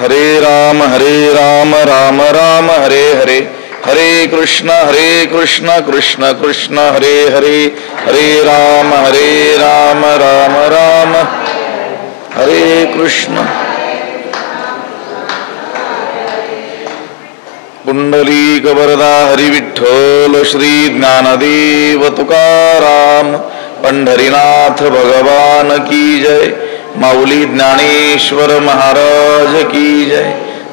हरे राम राम राम हरे हरे, हरे कृष्ण कृष्ण कृष्ण हरे हरे, हरे राम राम राम हरे कृष्ण. पुंडलीक वरदा हरी विठ्ठल श्री ज्ञानदेव तुकाराम, पंढरीनाथ भगवान की जय, माऊली ज्ञानेश्वर महाराज की जय,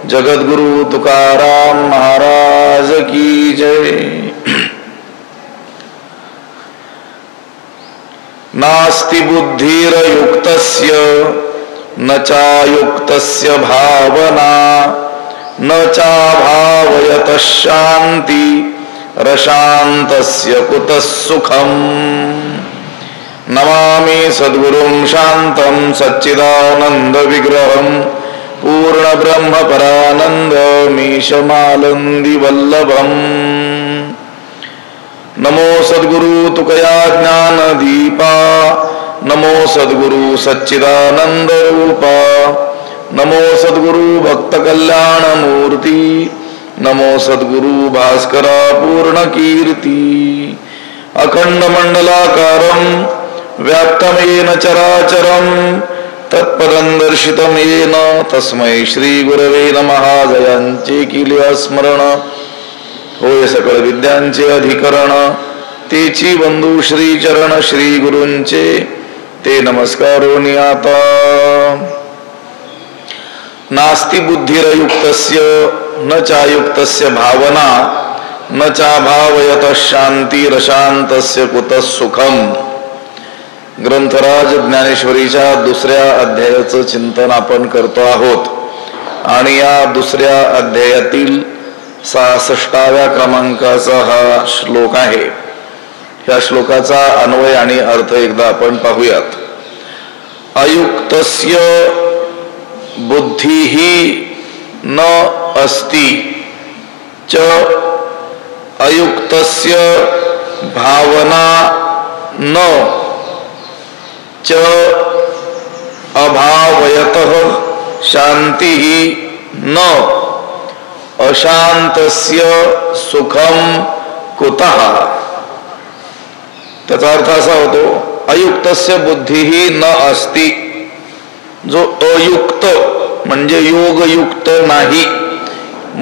जगद्गुरु तुकाराम महाराज की जय. नास्ति बुद्धिर्युक्तस्य न चायुक्तस्य भावना, न चाभावयतः शान्ति रशान्तस्य कुतः सुखम्. नमामि सद्गुरुं शान्तं सच्चिदानन्द विग्रहं, पूर्ण ब्रह्म परानंद मीशमालंदी वल्लभम. नमो सद्गुरु तुकया ज्ञान दीपा, नमो सद्गुरु सच्चिदानंद रूपा, नमो सद्गुरु भक्त कल्याण मूर्ति, नमो सद्गुरु भास्करा पूर्ण कीर्ति. अखंड मंडलाकारं व्याप्तं येन चराचरं, तत्पदं दर्शितं येन तस्मै श्री गुरवे नमः. जयांचे किले स्मरण, होय सकळ विद्यांचे अधिकरण, तेची बंधू श्री चरण श्री गुरूंचे ते नमस्कारोनी आता. नास्ति बुद्धिरयुक्तस्य न चायुक्तस्य भावना, न चाभावयतः शांती रशांतस्य कुतः सुखम. ग्रंथराज ज्ञानेश्वरीच्या दुसऱ्या अध्यायाचं चिंतन आपण करतो आहोत आणि या दुसऱ्या अध्यायातील 66व्या क्रमांकाचा हा श्लोक आहे. या श्लोकाचा अन्वय आणि अर्थ एकदा आपण पाहूयात. अयुक्तस्य बुद्धिही न अस्ति च अयुक्तस्य भावना न च अभावयतः शांतिः न अशांतस्य सुखम कुतः. त्याचा अर्थ असा होतो, अयुक्तस्य बुद्धिही न अस्ति. जो अयुक्त म्हणजे योगयुक्त नाही,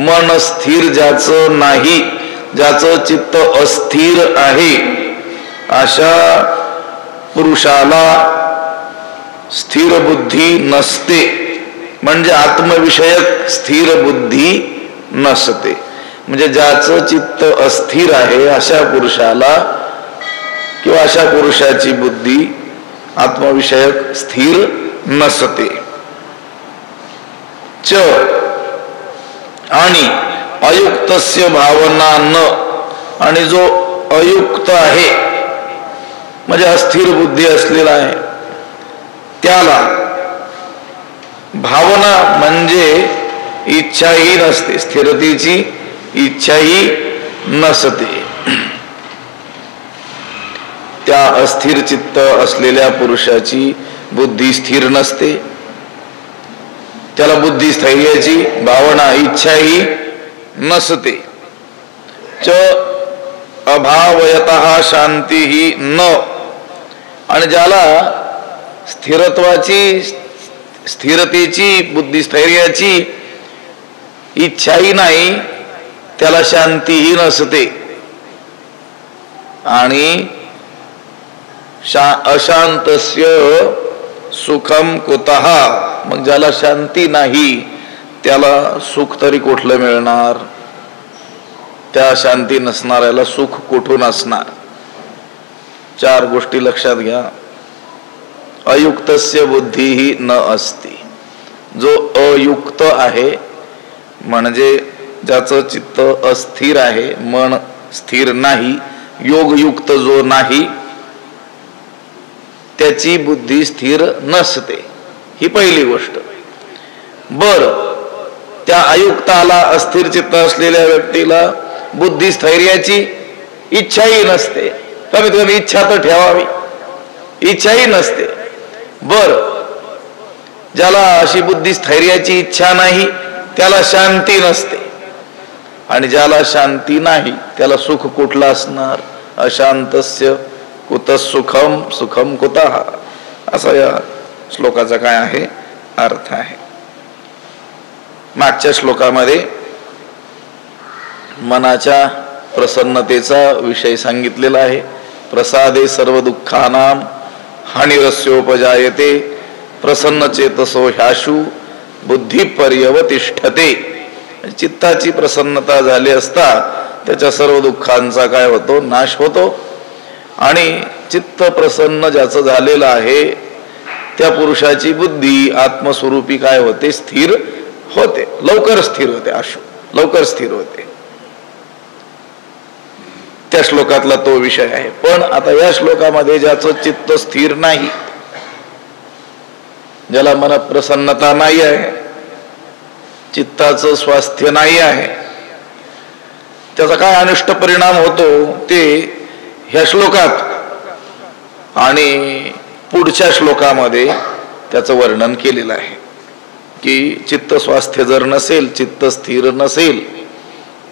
मन स्थिर ज्याचं नाही, ज्याचं चित्त अस्थिर आहे, अशा पुरुषाला स्थिर बुद्धी नसते. म्हणजे आत्मविषयक स्थिर बुद्धी नसते. म्हणजे ज्याचं चित्त अस्थिर आहे अशा पुरुषाला किंवा अशा पुरुषाची बुद्धी आत्मविषयक स्थिर नसते. च आणि अयुक्तस्य भावना न, आणि जो अयुक्त आहे म्हणजे अस्थिर बुद्धी असलेला आहे त्याला भावना म्हणजे इच्छाही नसते, स्थिरतेची इच्छाही नसते. त्या अस्थिर चित्त असलेल्या पुरुषाची बुद्धी स्थिर नसते, त्याला बुद्धी स्थैर्याची भावना इच्छाही नसते. च अभावयतः शांतीही न, आणि ज्याला स्थिरतेची बुद्धी स्थैर्याची इच्छाही नाही त्याला शांतीही नसते. आणि अशांतस्य सुखम कुतः, मग ज्याला शांती नाही त्याला सुख तरी कुठलं मिळणार, त्या शांती नसणाऱ्याला सुख कुठून असणार. 4 गोष्टी लक्षात घ्या. अयुक्तस्य बुद्धीही न अस्ति, जो अयुक्त आहे म्हणजे ज्याचं चित्त अस्थिर आहे, मन स्थिर नाही, योगयुक्त जो नाही त्याची बुद्धी स्थिर नसते. ही पहिली गोष्ट. बर, त्या अयुक्ताला अस्थिर चित्त असलेल्या व्यक्तीला बुद्धी स्थैर्याची इच्छाही नसते. कमीत कमी इच्छा तर ठेवावी, इच्छाही नसते. बर, ज्याला अशी बुद्धी स्थैर्याची इच्छा नाही त्याला शांती नसते, आणि ज्याला शांती नाही त्याला सुख कुठलं असणार? अशांतस्य कुतः सुखम सुखम कुतः, असा या श्लोकाचा काय आहे अर्थ आहे. मागच्या श्लोकामध्ये मनाच्या प्रसन्नतेचा विषय सांगितलेला आहे. प्रसादे सर्व दुःखानां हानिरस्योपजायते प्रसन्न चेतसो ह्याशु बुद्धी पर्यवतिष्ठते. चित्ताची प्रसन्नता झाली असता त्याच्या सर्व दुःखांचा काय होतो? नाश होतो. आणि चित्त प्रसन्न ज्याचं झालेलं आहे त्या पुरुषाची बुद्धी आत्मस्वरूपी काय होते? स्थिर होते, लवकर स्थिर होते. आशु लवकर स्थिर होते. त्या श्लोकातला तो विषय आहे. पण आता या श्लोकामध्ये ज्याचं चित्त स्थिर नाही, ज्याला मनात प्रसन्नता नाही आहे, चित्ताचं स्वास्थ्य नाही आहे, त्याचा काय अनिष्ट परिणाम होतो ते ह्या श्लोकात आणि पुढच्या श्लोकामध्ये त्याचं वर्णन केलेलं आहे. की चित्त स्वास्थ्य जर नसेल, चित्त स्थिर नसेल,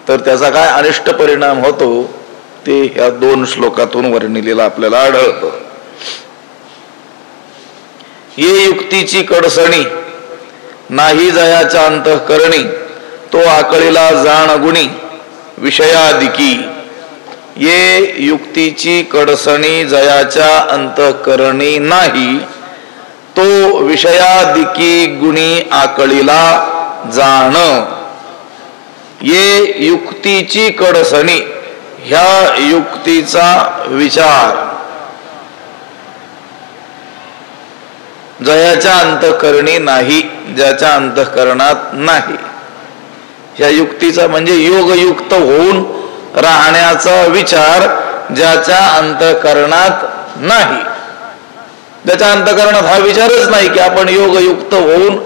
तर त्याचा काय अनिष्ट परिणाम होतो ते ह्या 2 श्लोकातून वर्णिलेलं आपल्याला आढळतं. ये युक्तीची कडसणी नाही जयाच्या अंतःकरणी तो आकळीला जाण गुणी विषयादिकी. ये युक्तीची कडसणी जयाच्या अंतःकरणी नाही तो विषयादिकी गुणी आकळीला जाण. ये युक्तीची कडसणी, ह्या युक्तीचा विचार जयाच्या अंतःकरणी नाही, ज्याच्या अंतःकरणात नाही. ह्या युक्तीचा म्हणजे योगयुक्त होऊन राहण्याचा विचार ज्याच्या अंतःकरणात नाही. ज्याच्या अंतःकरणात हा विचारच नाही की आपण योगयुक्त होऊन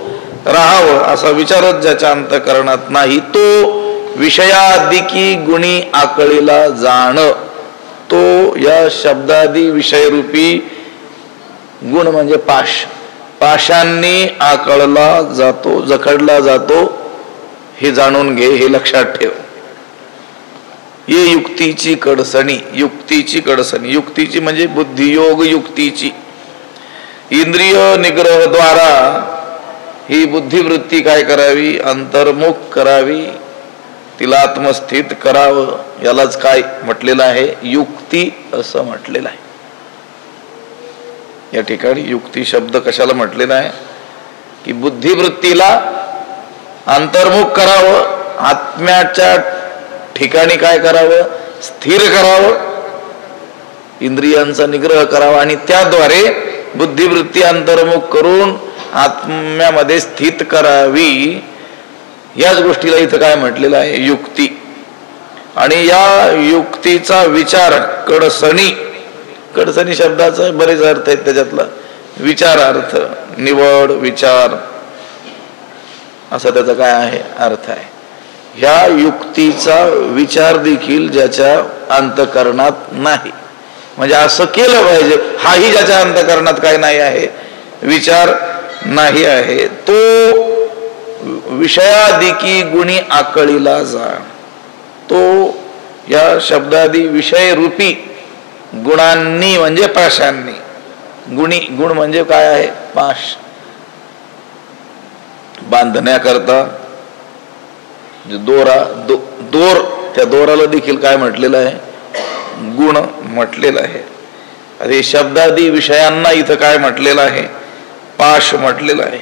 राहावं, असा विचारच ज्याच्या अंतःकरणात नाही, तो विषयादिकी गुणी आकळीला जाण. तो या शब्दादी विषयरूपी गुण म्हणजे पाश, पाशांनी आकळला जातो, जखडला जातो, हे जाणून घे, हे लक्षात ठेव. ये युक्तीची कडसणी, युक्तीची कडसणी, युक्तीची म्हणजे बुद्धियोग युक्तीची. इंद्रिय निग्रहद्वारा ही बुद्धिवृत्ती काय करावी? अंतर्मुख करावी, तिला आत्मस्थित करावं. यालाच काय म्हटलेलं आहे? युक्ती असं म्हटलेलं आहे. या ठिकाणी युक्ती शब्द कशाला म्हटलेला आहे? की बुद्धिवृत्तीला अंतर्मुख करावं, आत्म्याच्या ठिकाणी काय करावं? स्थिर करावं, इंद्रियांचा निग्रह करावा आणि त्याद्वारे बुद्धिवृत्ती अंतर्मुख करून आत्म्यामध्ये स्थित करावी. याच गोष्टीला इथं काय म्हटलेलं आहे? युक्ती. आणि या युक्तीचा विचार कडसणी, कडसणी शब्दाचा बरेच अर्थ आहेत, त्याच्यातला विचारार्थ, निवड, विचार असा त्याचा काय आहे अर्थ आहे. ह्या युक्तीचा विचार देखील ज्याच्या अंतःकरणात नाही, म्हणजे असं केलं पाहिजे, हाही ज्याच्या अंतःकरणात काय नाही आहे, विचार नाही आहे, तो विषयादिकी गुणी आकळीला जाण. तो या शब्दादी विषय रूपी गुणांनी म्हणजे पाशांनी, गुणी, गुण म्हणजे काय आहे? पाश. बांधण्याकरता दोरा, दोर, त्या दोराला देखील काय म्हटलेलं आहे? गुण म्हटलेलं आहे. अरे शब्दादी विषयांना इथं काय म्हटलेलं आहे? पाश म्हटलेलं आहे.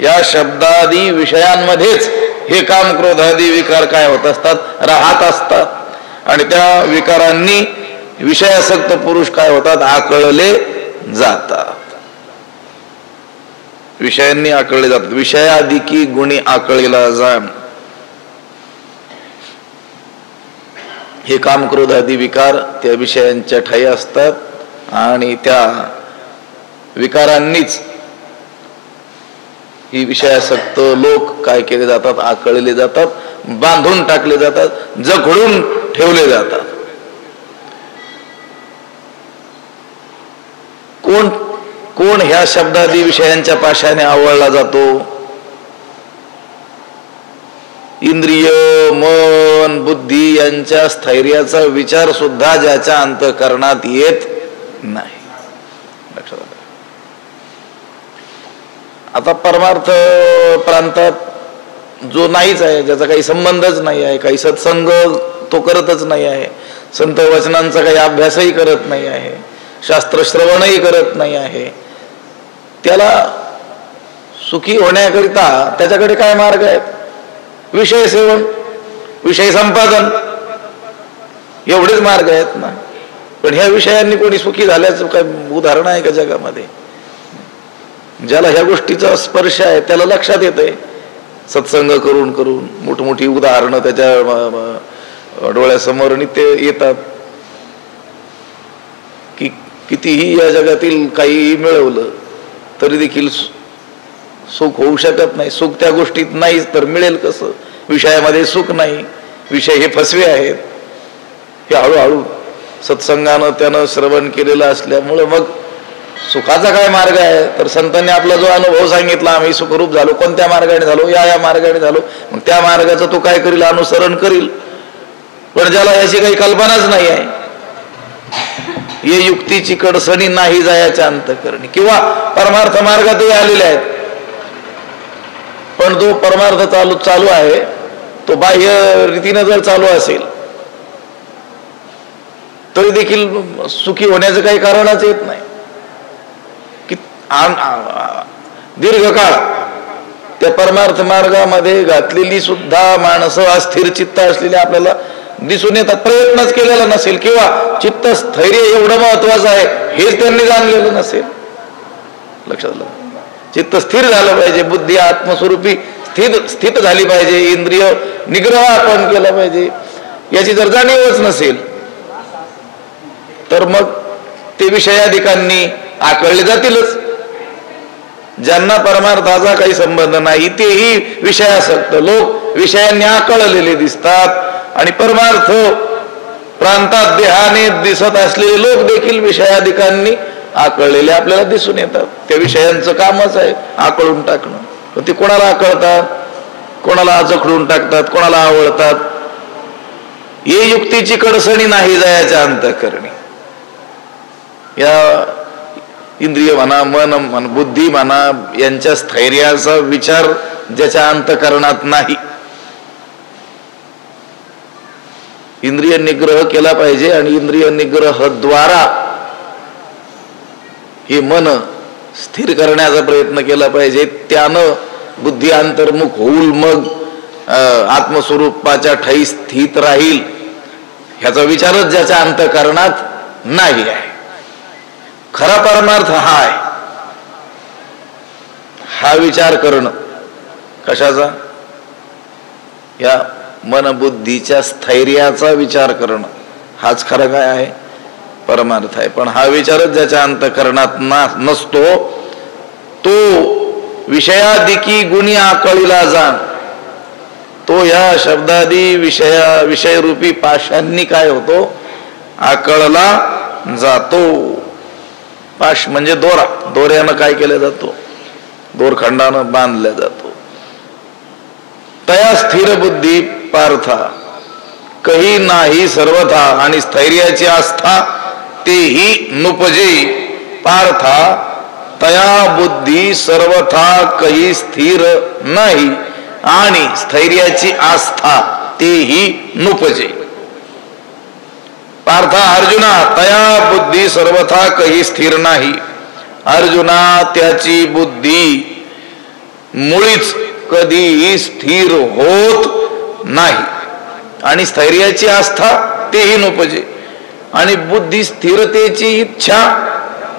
या शब्दादी विषयांमध्येच हे काम क्रोधादी विकार काय होत असतात? राहत असतात. आणि त्या विकारांनी विषयासक्त पुरुष काय होतात? आकळले जातात, विषयांनी आकळले जातात. विषयादिकी गुणी आकळीला जाण. हे काम क्रोधादी विकार त्या विषयांच्या ठायी असतात आणि त्या विकारांनीच ही विषयासक्त लोक काय केले जातात? आकळले जातात, बांधून टाकले जातात, जखडून ठेवले जातात. कोण ह्या शब्दादी विषयांच्या पाशाने आवळला जातो. इंद्रिय, मन, बुद्धी यांच्या स्थैर्याचा विचार सुद्धा ज्याच्या अंतःकरणात येत नाही. लक्षात आलं. आता परमार्थ प्रांतात जो नाहीच आहे, ज्याचा काही संबंधच नाही आहे, काही सत्संग तो करतच नाही आहे, संत वचनांचा काही अभ्यासही करत नाही आहे, शास्त्र श्रवणही करत नाही आहे, त्याला सुखी होण्याकरिता त्याच्याकडे काय मार्ग आहेत? विषय सेवन, विषय संपादन, एवढेच मार्ग आहेत ना. पण ह्या विषयांनी कोणी सुखी झाल्याचं काय उदाहरण आहे का जगामध्ये? ज्याला ह्या गोष्टीचा स्पर्श आहे त्याला लक्षात येतंय. सत्संग करून करून मोठमोठी उदाहरणं त्याच्या डोळ्यासमोर नित्य येतात की कितीही या जगातील काहीही मिळवलं तरी देखील सुख होऊ शकत नाही. सुख त्या गोष्टीत नाहीच तर मिळेल कसं? विषयामध्ये सुख नाही, विषय हे फसवे आहेत. हे हळूहळू सत्संगानं त्यानं श्रवण केलेलं असल्यामुळे मग सुखाचा काय मार्ग आहे? तर संतांनी आपला जो अनुभव सांगितला, आम्ही सुखरूप झालो, कोणत्या मार्गाने झालो? या मार्गाने झालो. मग त्या मार्गाचं तो काय करील? अनुसरण करील. पण ज्याला याची काही कल्पनाच नाही आहे, हे युक्तीची कडसणी नाही जायच्या अंतःकरणी, किंवा परमार्थ मार्गातही आलेले आहेत, पण जो परमार्थ चालू आहे तो बाह्य रीतीने जर चालू असेल तरी देखील सुखी होण्याचं काही कारणच येत नाही. की दीर्घकाळ त्या परमार्थ मार्गामध्ये घातलेली सुद्धा माणसं अस्थिर चित्त असलेली आपल्याला दिसून येतात. प्रयत्नच केलेला नसेल किंवा चित्त स्थैर्य एवढं महत्वाचं आहे हेच त्यांनी जाणलेलं नसेल. लक्षात आलं? चित्त स्थिर झालं पाहिजे, बुद्धी आत्मस्वरूपी स्थित झाली पाहिजे, इंद्रिय निग्रह आपण केला पाहिजे, याची जर जाणीवच नसेल तर मग ते विषयाधिकांनी आकळले जातीलच. ज्यांना परमार्थाचा काही संबंध नाही तेही विषयासक्त लोक विषयांनी आकळलेले दिसतात, आणि परमार्थ प्रांतात देहाने दिसत असलेले लोक देखील विषयाधिकांनी आकळलेले आपल्याला दिसून येतात. त्या विषयांचं कामच आहे आकळून टाकणं. पण ते कोणाला आकळतात, कोणाला जखडून टाकतात, कोणाला आवडतात. हे युक्तीची कडसणी नाही जायच्या अंतःकरणी. या इंद्रिय म्हणा, मन म्हणा, बुद्धी म्हणा, यांच्या स्थैर्याचा विचार ज्याच्या अंतःकरणात नाही. इंद्रिय निग्रह केला पाहिजे, आणि इंद्रिय निग्रहाद्वारा हे मन स्थिर करण्याचा प्रयत्न केला पाहिजे. त्यानं बुद्धी अंतर्मुख होईल, मग आत्मस्वरूपाच्या ठाई स्थित राहील. ह्याचा विचारच ज्याच्या अंतःकरणात नाही आहे. खरा परमार्थ हा आहे. हा विचार करणं कशाचा? या मनबुद्धीच्या स्थैर्याचा विचार करणं, हाच खरा काय आहे? परमार्थ आहे. पण हा विचारच ज्याच्या अंतःकरणात नसतो तो विषयादिकी गुणी आकळीला जाण, तो या शब्दादी विषयरूपी पाशांनी काय होतो? आकळला जातो. पाश म्हणजे दोरा. दोऱ्यानं काय केलं जातो? दोरखंडानं बांधला जातो. तया स्थिर बुद्धी पार्था कही नाही सर्वथा, आणि स्थैर्याची आस्था तेही नुपजे. पार्था तया बुद्धी सर्वथा कही स्थिर नाही, आणि स्थैर्याची आस्था तेही नुपजे. पार्था अर्जुना तया बुद्धी सर्वथा कही स्थिर नाही. अर्जुना त्याची बुद्धी मुळीच कधीही स्थिर होत नाही, आणि स्थैर्याची आस्था तेही नोपजे. आणि बुद्धी स्थिरतेची इच्छा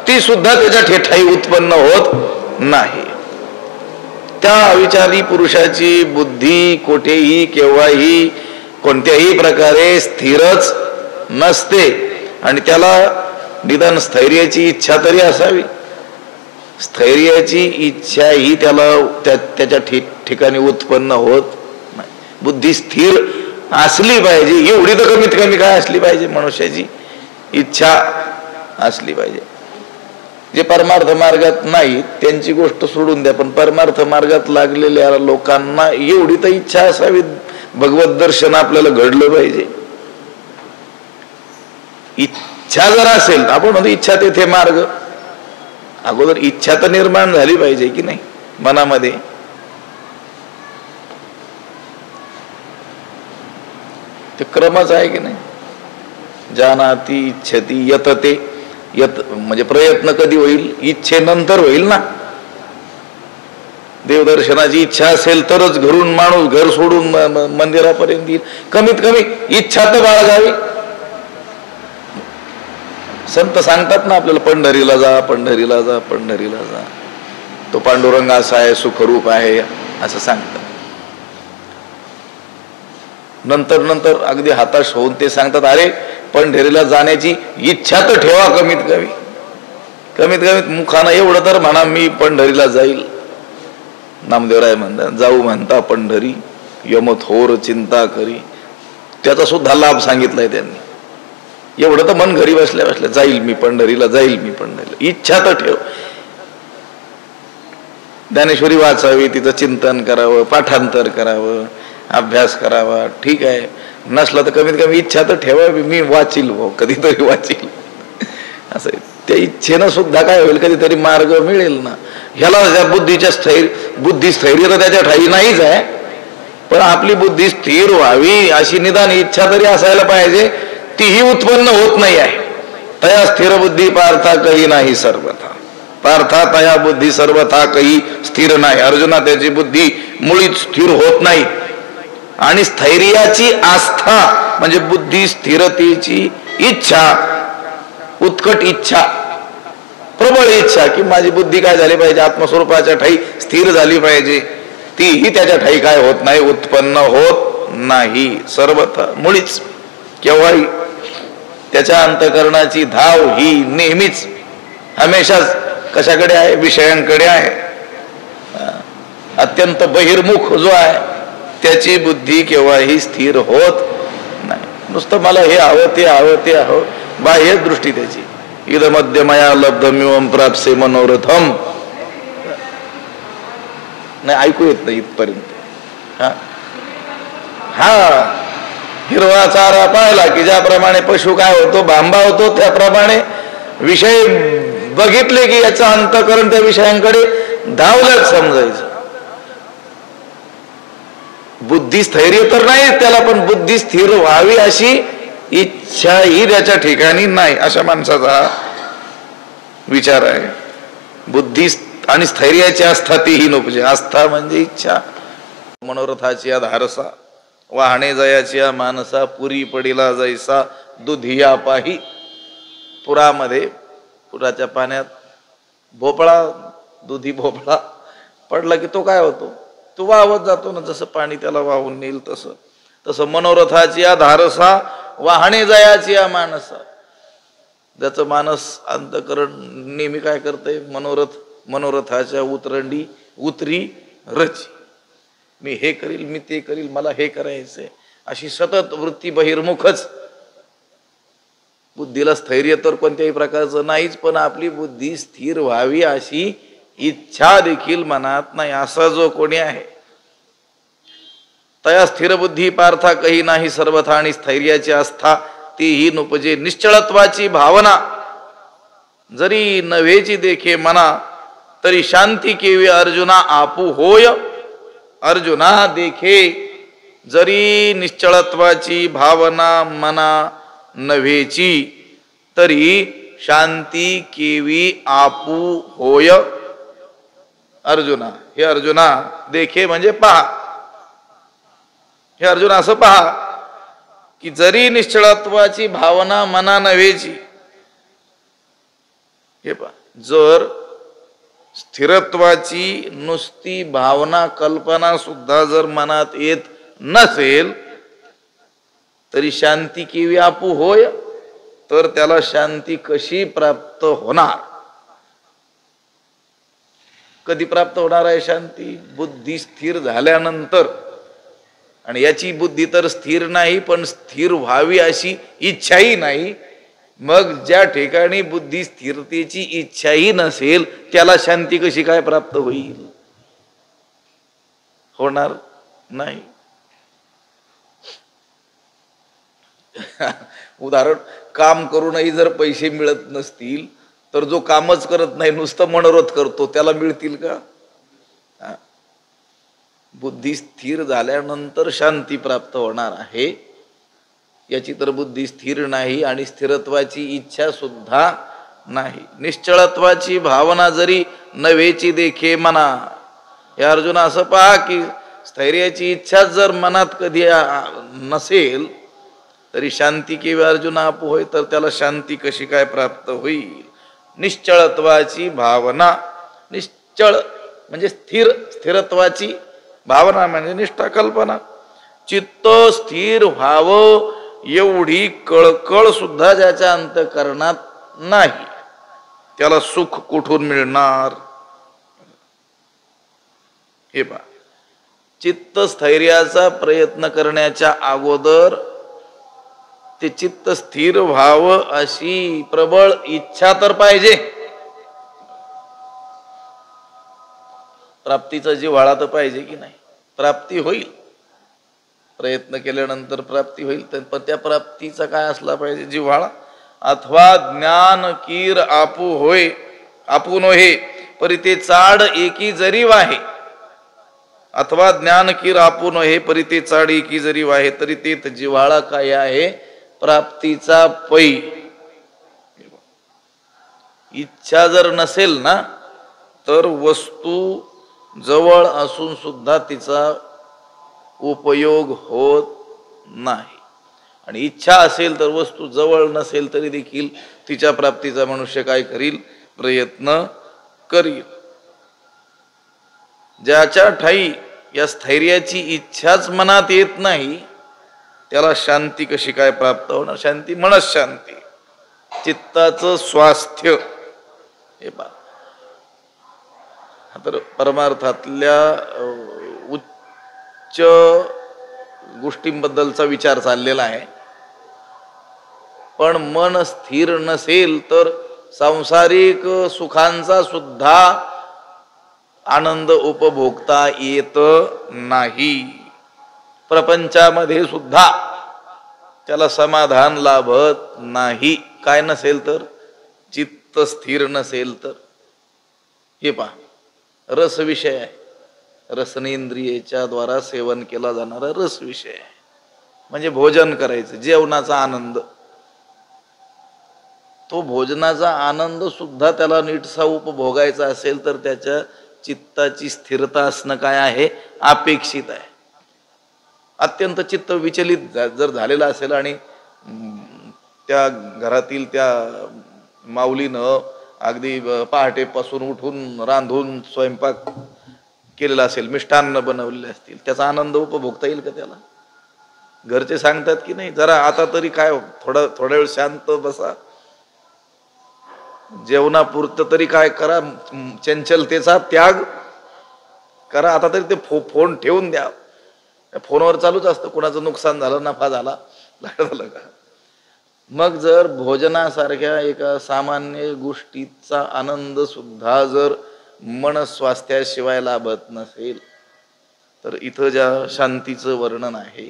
ती सुद्धा त्याच्या ठेठाई उत्पन्न होत नाही. त्या अविचारी पुरुषाची बुद्धी कोठेही केव्हाही कोणत्याही प्रकारे स्थिरच नसते, आणि त्याला निदान स्थैर्याची इच्छा तरी असावी. स्थैर्याची इच्छा ही त्याला त्याच्या ठिकाणी उत्पन्न होत नाही. बुद्धी स्थिर असली पाहिजे, एवढी तर कमीत कमी काय असली पाहिजे? मनुष्याची इच्छा असली पाहिजे. जे परमार्थ मार्गात नाही त्यांची गोष्ट सोडून द्या, पण परमार्थ मार्गात लागलेल्या लोकांना एवढी तर इच्छा असावी, भगवत दर्शन आपल्याला घडलं पाहिजे. इच्छा जर असेल तर आपण म्हणतो इच्छा तेथे मार्ग. अगोदर इच्छा तर निर्माण झाली पाहिजे की नाही मनामध्ये. ते क्रमच आहे की नाही. जानाती इच्छती यतते. यत म्हणजे प्रयत्न कधी होईल, इच्छेनंतर होईल ना. देवदर्शनाची इच्छा असेल तरच घरून माणूस घर सोडून मंदिरापर्यंत येईल. कमीत कमी इच्छा तर बाळगावी. संत सांगतात ना आपल्याला, पंढरीला जा, पंढरीला जा, पंढरीला जा. तो पांडुरंग असा आहे, सुखरूप आहे असं सांगतात. नंतर नंतर अगदी हताश होऊन ते सांगतात, अरे पंढरीला जाण्याची इच्छा तर ठेवा कमीत कमी. कमीत कमीत मुखानं एवढं तर म्हणा, मी पंढरीला जाईल. नामदेवराय म्हणतात, जाऊ म्हणता पंढरी यम थोर चिंता करी. त्याचा सुद्धा लाभ सांगितलाय त्यांनी. एवढं तर मन घरी बसल्या बसल्या, जाईल मी पंढरीला, जाईल मी पंढरीला. इच्छा तर ठेव. ज्ञानेश्वरी वाचावी, तिचं चिंतन करावं, पाठांतर करावं, अभ्यास करावा, ठीक आहे. नसला तर कमीत कमी इच्छा तर ठेवावी, मी वाचील भाऊ, कधीतरी वाचील. असं त्या इच्छेनं सुद्धा काय होईल, कधीतरी मार्ग मिळेल ना. ह्याला त्या बुद्धी स्थैर्य तर त्याच्या ठाई नाहीच आहे, पण आपली बुद्धी स्थिर व्हावी अशी निदान इच्छा तरी असायला पाहिजे. तीही उत्पन्न होत नाही आहे. तया स्थिर बुद्धी पार्था कही नाही सर्वथा. पार्था तया बुद्धी सर्वथा कही स्थिर नाही. अर्जुना, त्याची बुद्धी मुळीच स्थिर होत नाही. आणि स्थैर्याची आस्था म्हणजे बुद्धी स्थिरतेची इच्छा, उत्कट इच्छा, प्रबळ इच्छा की माझी बुद्धी काय झाली पाहिजे, आत्मस्वरूपाच्या ठाई स्थिर झाली पाहिजे. तीही त्याच्या ठाई काय होत नाही, उत्पन्न होत नाही सर्वथा, मुळीच. केव्हाही त्याच्या अंतःकरणाची धाव ही नेहमीच हमेशाच कशाकडे आहे, विषयांकडे आहे. अत्यंत बहिर्मुख जो आहे त्याची बुद्धी केव्हाही स्थिर होत नाही. नुसतं मला हे हवं, ते हवं, ते हवं, बाह्य दृष्टी त्याची. इदमद्य मया लब्धमिवं प्राप्से मनोरथम. नाही, ऐकू येत नाही इथपर्यंत. हा हिरवा चारा पाहिला की ज्याप्रमाणे पशु काय होतो, भांबा होतो, त्याप्रमाणे विषय बघितले की याचं अंतःकरण त्या विषयांकडे धावलंच समजायचं. बुद्धी स्थैर्य तर नाही त्याला, पण बुद्धी स्थिर व्हावी अशी इच्छा ही त्याच्या ठिकाणी नाही. अशा माणसाचा विचार आहे. बुद्धी आणि स्थैर्याची आस्था तीही नोपजे. आस्था म्हणजे इच्छा. मनोरथाची धारसा वाहणे जयाची मानसा, पुरी पडिला जैसा दुधिया पाही. पुरामध्ये, पुराच्या पाण्यात भोपळा, दुधी भोपळा पडला की तो काय होतो, तो वाहत जातो ना. जसं पाणी त्याला वाहून नेईल तसं. तसं मनोरथाची धारसा वाहणे जयाची मानसा. ज्याचं मानस अंतःकरण नेहमी काय करतंय, मनोरथाच्या उतरी रची. मी हे करील, मी ते करील, मला हे करायचंय, अशी सतत वृत्ती बहिर्मुखच. बुद्धीला स्थैर्य तर कोणत्याही प्रकारचं नाहीच, पण आपली बुद्धी स्थिर व्हावी अशी इच्छा देखील मनात नाही. असा जो कोणी आहे, तया स्थिर बुद्धी पार्था कही नाही सर्वथा. आणि स्थैर्याची आस्था तीही नुपजे. निश्चळत्वाची भावना जरी नव्हेची देखे मना, तरी शांती केवी अर्जुना आपू होय. अर्जुना देखे जरी निश्चळत्वाची भावना मना नव्हेची, तरी शांती केवी आपू होय. अर्जुना, हे अर्जुना, देखे म्हणजे पहा. हे अर्जुन असं पहा की जरी निश्चळत्वाची भावना मना नव्हेची, हे पहा, जर स्थिरत्वाची नुसती भावना कल्पना सुद्धा जर मनात येत नसेल, तरी शांती केवी आपू होय. तर त्याला शांती कशी प्राप्त होणार, कधी प्राप्त होणार आहे शांती? बुद्धी स्थिर झाल्यानंतर. आणि याची बुद्धी तर स्थिर नाही, पण स्थिर व्हावी अशी इच्छाही नाही. मग ज्या ठिकाणी बुद्धी स्थिरतेची इच्छाही नसेल त्याला शांती कशी काय प्राप्त होईल? होणार नाही. उदाहरण, काम करूनही जर पैसे मिळत नसतील तर जो कामच करत नाही नुसतं मनोरथ करतो त्याला मिळतील का? बुद्धी स्थिर झाल्यानंतर शांती प्राप्त होणार आहे. याची तर बुद्धी स्थिर नाही आणि स्थिरत्वाची इच्छा सुद्धा नाही. निश्चळत्वाची भावना जरी नव्हेची देखे मना. हे अर्जुन असं पहा की स्थैर्याची इच्छा जर मनात कधी नसेल तरी शांती केव्हा अर्जुन आप होय, तर त्याला शांती कशी काय प्राप्त होईल? निश्चळत्वाची भावना, निश्चळ म्हणजे स्थिर, स्थिरत्वाची भावना म्हणजे निष्ठा कल्पना. चित्त स्थिर व्हावं एवढी कळकळ सुद्धा ज्याच्या अंतःकरणात नाही त्याला सुख कुठून मिळणार? हे पहा, चित्त स्थैर्याचा प्रयत्न करण्याच्या अगोदर ते चित्त स्थिर व्हावं अशी प्रबळ इच्छा तर पाहिजे. प्राप्तीचा जिव्हाळा तर पाहिजे की नाही? प्राप्ती होईल, प्रयत्न केल्यानंतर प्राप्ती होईल, पण त्या प्राप्तीचा काय असला पाहिजे? जिव्हाळा. अथवा ज्ञान कीर आपू होय, आपू नोहे परी ते चाड एकी जरी वाहे. अथवा ज्ञान कीर आपू नोहे परी ते चाड एकी जरी वाहे. तरी ते जिव्हाळा काय आहे? प्राप्तीचा पै. इच्छा जर नसेल ना तर वस्तू जवळ असून सुद्धा तिचा उपयोग होत नाही. आणि इच्छा असेल तर वस्तू जवळ नसेल तरी देखील तिच्या प्राप्तीचा मनुष्य काय करील? प्रयत्न करील. ज्याच्या ठाई या स्थैर्याची इच्छाच मनात येत नाही त्याला शांती कशी काय प्राप्त होणार? शांती मनशांती, चित्ताचं स्वास्थ्य. हे पहा, तर परमार्थातल्या उच्च गोष्टींबद्दलचा विचार चाललेला आहे. पण मन स्थिर नसेल तर सांसारिक सुखांचा सुद्धा आनंद उपभोगता येत नाही. प्रपंचामध्ये सुद्धा त्याला समाधान लाभत नाही. काय नसेल तर? चित्त स्थिर नसेल तर. हे पहा, रस विषय आहे, रसनेंद्रियेच्या द्वारा सेवन केला जाणारा रस विषय आहे. म्हणजे भोजन करायचं, जेवणाचा आनंद. तो भोजनाचा आनंद सुद्धा त्याला नीटसा उपभोगायचा असेल तर त्याच्या चित्ताची स्थिरता असणं काय आहे? अपेक्षित आहे. अत्यंत चित्त विचलित जर झालेलं असेल आणि त्या घरातील त्या माऊलीनं अगदी पहाटेपासून उठून रांधून स्वयंपाक केलेला असेल, मिष्टान्न बनवलेले असतील, त्याचा आनंद उपभोगता येईल का त्याला? घरचे सांगतात की नाही, जरा आता तरी काय थोडा वेळ शांत बसा, जेवणापुरतं तरी काय करा, चंचलतेचा त्याग करा, आता तरी ते फोन ठेवून द्या. फोनवर चालूच असतं, कुणाचं नुकसान झालं, नफा झाला, झालं का. मग जर भोजनासारख्या एका सामान्य गोष्टीचा आनंद सुद्धा जर मन स्वास्थ्याशिवाय लाभत नसेल तर इथं ज्या शांतीचं वर्णन आहे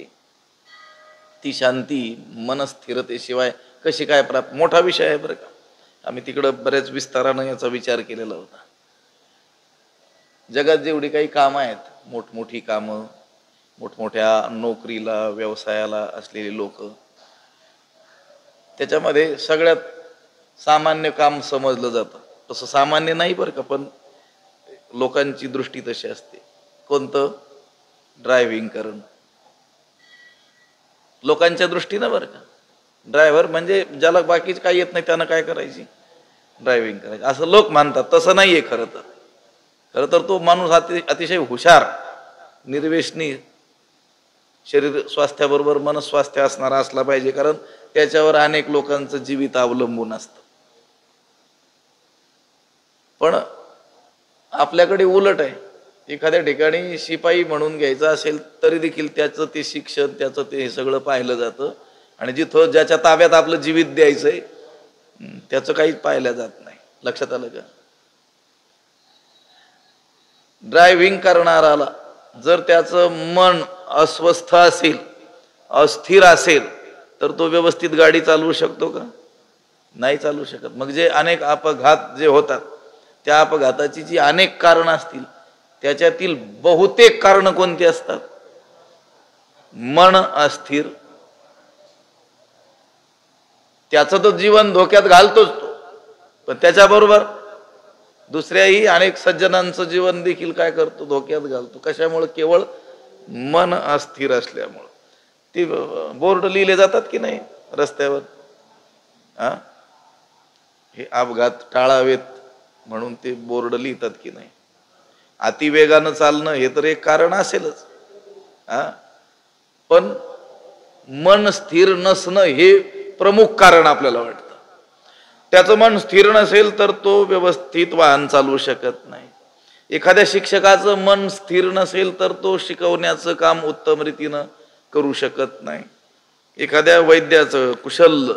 ती शांती मनस्थिरतेशिवाय कशी काय प्राप्त? मोठा विषय आहे बरं का. आम्ही तिकडं बऱ्याच विस्तारानं याचा विचार केलेला होता. जगात जेवढी काही कामं आहेत, मोठमोठी कामं, मोठमोठ्या नोकरीला व्यवसायाला असलेली लोक, त्याच्यामध्ये सगळ्यात सामान्य काम समजलं जातं. तसं सामान्य नाही बरं का, पण लोकांची दृष्टी तशी असते. कोणतं? ड्रायव्हिंग करणं. लोकांच्या दृष्टीनं बरं का, ड्रायव्हर म्हणजे ज्याला बाकीच काही येत नाही त्यानं काय करायची? ड्रायव्हिंग करायची, असं लोक मानतात. तसं नाहीये खरं तर. खरं तर तो माणूस अतिशय हुशार, निर्व्यसनी, शरीर स्वास्थ्याबरोबर मनस्वास्थ्य असणारा असला पाहिजे, कारण त्याच्यावर अनेक लोकांचं जीवित अवलंबून असतं. पण आपल्याकडे उलट आहे. एखाद्या ठिकाणी शिपाई म्हणून घ्यायचं असेल तरी देखील त्याचं ते शिक्षण, त्याचं ते हे सगळं पाहिलं जातं. आणि जिथं ज्याच्या ताब्यात आपलं जीवित द्यायचंय त्याचं काहीच पाहिलं जात नाही. लक्षात आलं का? ड्रायव्हिंग करणाराला जर त्याचं मन अस्वस्थ असेल, अस्थिर असेल, तर तो व्यवस्थित गाडी चालवू शकतो का? नाही चालू शकत. मग जे अनेक अपघात जे होतात, त्या अपघाताची जी अनेक कारणं असतील, त्याच्यातील बहुतेक कारणं कोणती असतात? मन अस्थिर. त्याचं तो जीवन धोक्यात घालतोच तो, पण त्याच्याबरोबर दुसऱ्याही अनेक सज्जनांचं जीवन देखील काय करतो? धोक्यात घालतो. कशामुळे? केवळ मन अस्थिर असल्यामुळं. ते बोर्ड लिहिले जातात की नाही रस्त्यावर, हे अपघात टाळावेत म्हणून ते बोर्ड लिहितात की नाही? अतिवेगानं चालणं हे तर एक कारण असेलच, पण मन स्थिर नसणं हे प्रमुख कारण आपल्याला वाटतं. त्याचं मन स्थिर नसेल तर तो व्यवस्थित वाहन चालवू शकत नाही. एखाद्या शिक्षकाचं मन स्थिर नसेल तर तो शिकवण्याचं काम उत्तम रीतीनं करू शकत नाही. एखाद्या वैद्याचं, कुशल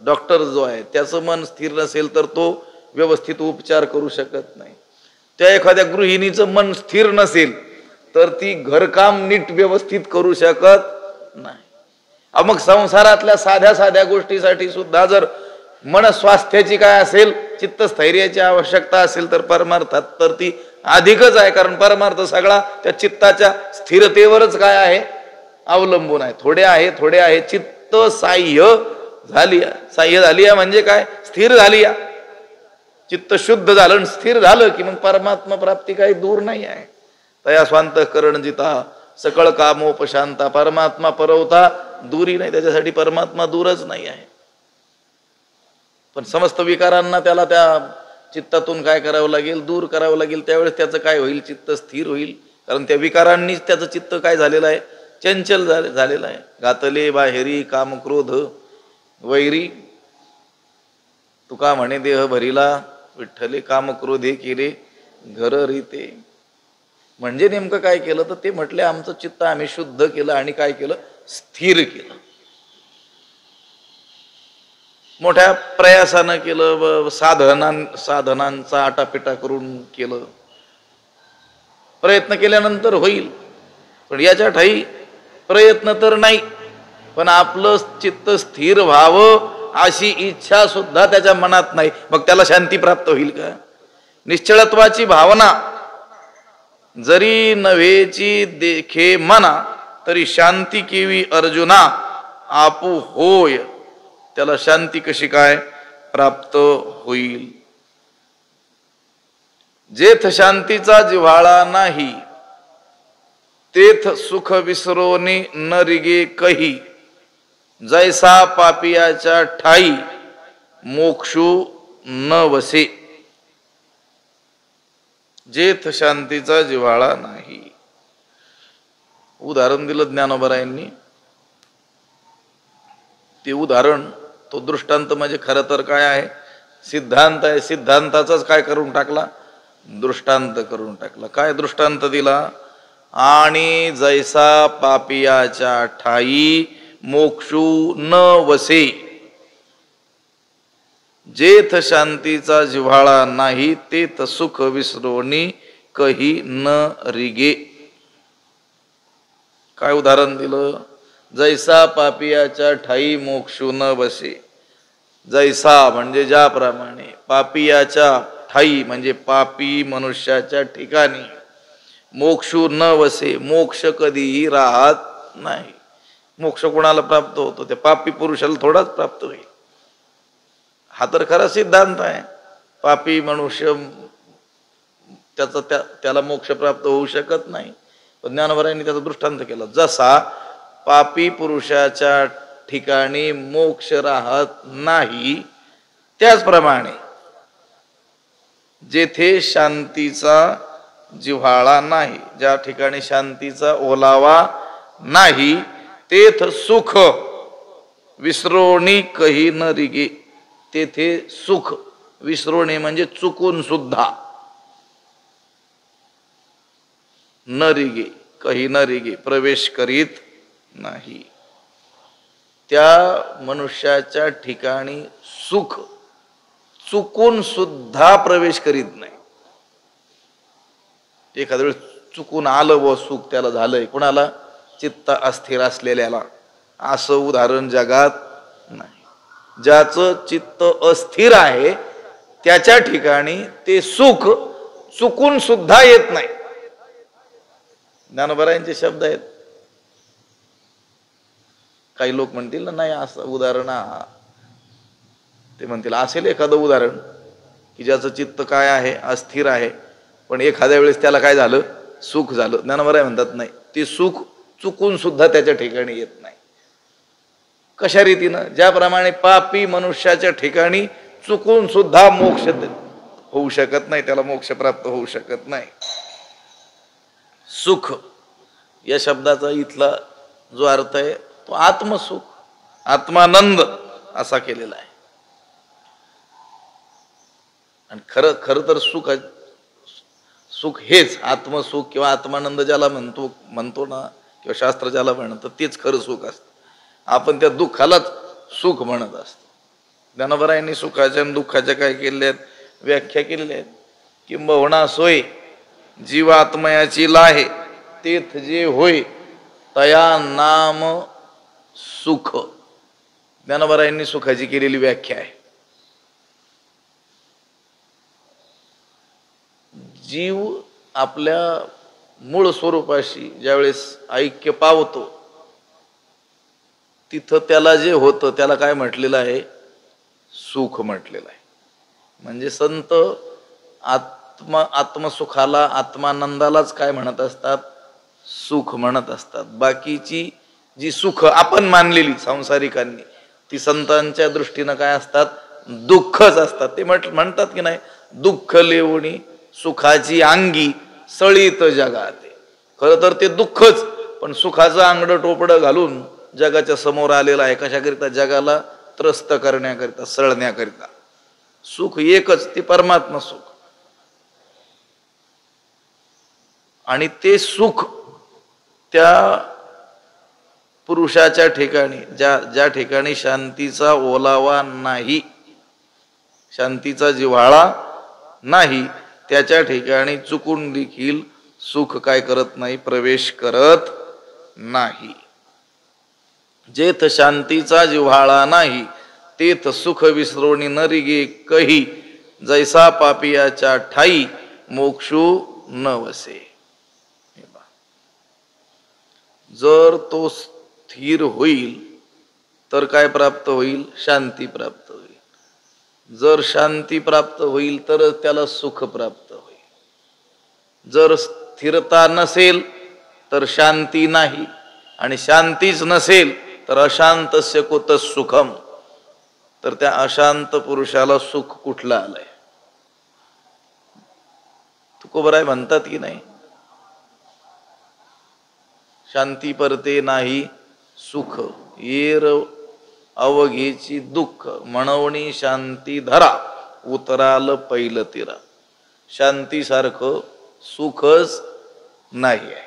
डॉक्टर जो आहे, त्याचं मन स्थिर नसेल तर तो व्यवस्थित उपचार करू शकत नाही. त्या एखाद्या गृहिणीचं मन स्थिर नसेल तर ती घरकाम नीट व्यवस्थित करू शकत नाही. मग संसारातल्या साध्या साध्या गोष्टीसाठी सुद्धा जर मनस्वास्थ्याची काय असेल, चित्तस्थैर्याची आवश्यकता असेल, तर परमार्थात तर ती अधिकच आहे. कारण परमार्थ सगळा त्या चित्ताच्या स्थिरतेवरच काय आहे? अवलंबून आहे. थोडे आहे चित्त साह्य झाली. साह्य झाली म्हणजे काय? स्थिर झाली. चित्त शुद्ध झालं, स्थिर झालं की मग परमात्मा प्राप्ती काही दूर नाही आहे. तया स्वांत करण जिता सकळ कामोपशांता. परमात्मा परवता दूरी नाही, त्याच्यासाठी परमात्मा दूरच नाही आहे. पण समस्त विकारांना त्याला त्या चित्तातून काय करावं लागेल? दूर करावं लागेल. त्यावेळेस त्याचं काय होईल? चित्त स्थिर होईल. कारण त्या विकारांनीच त्याचं चित्त काय झालेलं आहे? चंचल झालेलं आहे. घातले बाहेरी काम क्रोध वैरी, तुका म्हणे देह भरिला, विठ्ठले काम क्रोधे केले घर रीते. म्हणजे नेमकं काय केलं? तर ते म्हटले आमचं चित्त आम्ही शुद्ध केलं आणि काय केलं? स्थिर केलं. मोठ्या प्रयासानं केलं, साधनांचा आटापिटा करून केलं. प्रयत्न केल्यानंतर होईल, पण याच्या ठाई प्रयत्न तर नाही, पण आपलं चित्त स्थिर व्हावं अशी इच्छा सुद्धा त्याच्या मनात नाही. मग त्याला शांती प्राप्त होईल का? निश्चळत्वाची भावना जरी नव्हेची देखे मना, तरी शांती केवी अर्जुना आपू होय. त्याला शांती कशी काय प्राप्त होईल? जेथ शांतीचा जिव्हाळा नाही, तेथ सुख विसरोनी न रिगे कही. जैसा पापियाच्या ठाई मोक्षू न वसे. जेथ शांतीचा जिव्हाळा नाही. उदाहरण दिलं ज्ञानोबरायांनी. ते उदाहरण, तो दृष्टांत म्हणजे खरं तर काय आहे? सिद्धांत आहे. सिद्धांताचाच काय करून टाकला? दृष्टांत करून टाकला. काय दृष्टांत दिला? आणि जैसा पापियाच्या ठाई मोक्षू न वसे. जेथ शांतीचा जिव्हाळा नाही, तेथ सुख विसरोनी कही न रिगे. काय उदाहरण दिलं? जैसा पापियाच्या ठाई मोक्षू न बसे. जैसा म्हणजे ज्याप्रमाणे, पापियाच्या ठाई म्हणजे पापी मनुष्याच्या ठिकाणी, मोक्षू न वसे मोक्ष कधीही राहत नाही. मोक्ष कोणाला प्राप्त होतो? त्या पापी पुरुषाला थोडाच प्राप्त होईल. हा तर खरा सिद्धांत आहे. पापी मनुष्य त्याला मोक्ष प्राप्त होऊ शकत नाही. ज्ञानोबरायांनी त्याचा दृष्टांत केला. जसा पापी पुरुषाच्या ठिकाणी मोक्ष राहत नाही, त्याचप्रमाणे जेथे शांतीचा जिव्हाळा नाही, ज्या ठिकाणी शांतीचा ओलावा नाही, तेथ सुख विसरोणी कही न रिगे. तेथे सुख विसरोणे म्हणजे चुकून सुद्धा, न रिगे कही न रिगे प्रवेश करीत नाही. त्या मनुष्याच्या ठिकाणी सुख चुकून सुद्धा प्रवेश करीत नाही. एखाद्या वेळेस चुकून आलं व सुख त्याला झालंय, कुणाला? चित्त अस्थिर असलेल्याला. असं उदाहरण जगात नाही. ज्याचं चित्त अस्थिर आहे त्याच्या ठिकाणी ते सुख चुकून सुद्धा येत नाही. ज्ञानोबरायांचे शब्द आहेत. काही लोक म्हणतील ना, नाही असं उदाहरण, ते म्हणतील असेल एखादं उदाहरण की ज्याचं चित्त काय आहे, अस्थिर आहे, पण एखाद्या वेळेस त्याला काय झालं, सुख झालं. ज्ञानोबराय म्हणतात नाही, ते सुख चुकून सुद्धा त्याच्या ठिकाणी येत नाही. कशा रीतीनं? ज्याप्रमाणे पापी मनुष्याच्या ठिकाणी चुकून सुद्धा मोक्ष होऊ शकत नाही, त्याला मोक्ष प्राप्त होऊ शकत नाही. सुख या शब्दाचा इथला जो अर्थ आहे तो आत्मसुख, आत्मानंद असा केलेला आहे. आणि खरं तर सुख हेच आत्मसुख किंवा आत्मानंद ज्याला म्हणतो ना, किंवा शास्त्र ज्याला म्हणतं तेच खरं सुख असतं. आपण त्या दुःखालाच सुख म्हणत असतो. ज्ञानोबरायांनी सुखाच्या आणि दुःखाच्या काय केलेल्या आहेत, व्याख्या केलेल्या आहेत. किंबहुना सोय जीवात्मयाची लाहे, तेथ जे होय तया नाम सुख. ज्ञानोबरायांनी सुखाची केलेली व्याख्या आहे. जीव आपल्या मूळ स्वरूपाशी ज्यावेळेस ऐक्य पावतो तिथं त्याला जे होतं त्याला काय म्हटलेलं आहे, सुख म्हटलेलं आहे. म्हणजे संत आत्मसुखाला, आत्मानंदालाच काय म्हणत असतात, सुख म्हणत असतात. बाकीची जी सुख आपण मानलेली सांसारिकांनी, ती संतांच्या दृष्टीनं काय असतात, दुःखच असतात. ते म्हणतात की नाही, दुःख लेवणी सुखाची अंगी सळीत जगाते. खरं तर ते दुःखच, पण सुखाचं अंगड टोपडं घालून जगाच्या समोर आलेलं आहे. कशाकरिता? जगाला त्रस्त करण्याकरिता, सळण्याकरिता. सुख एकच, ते परमात्मा सुख. आणि ते सुख त्या पुरुषाच्या ठिकाणी, ज्या ठिकाणी शांतीचा ओलावा नाही, शांतीचा जिव्हाळा नाही, त्याच्या ठिकाणी चुकून देखील सुख काय करत नाही, प्रवेश करत नाही. जेथ शांतीचा जिव्हाळा नाही तेथ सुख विसरोणी नरिगे कही, जैसा पापियाच्या ठाई मोक्षू न वसे. जर तो स्थिर होईल तर काय प्राप्त होईल, शांती प्राप्त होईल. जर शांती प्राप्त होईल तर त्याला सुख प्राप्त होईल. जर स्थिरता नसेल तर शांती नाही, आणि शांतीच नसेल तर अशांतस्य कुत सुखम. तर त्या अशांत पुरुषाला सुख कुठलं आलंय? तुकोबराय म्हणतात की नाही, शांती परते नाही सुख, येर अवघेची दुःख, म्हणवणी शांती धरा, उतराल पैल तिरा. शांतीसारखं सुखच नाही आहे.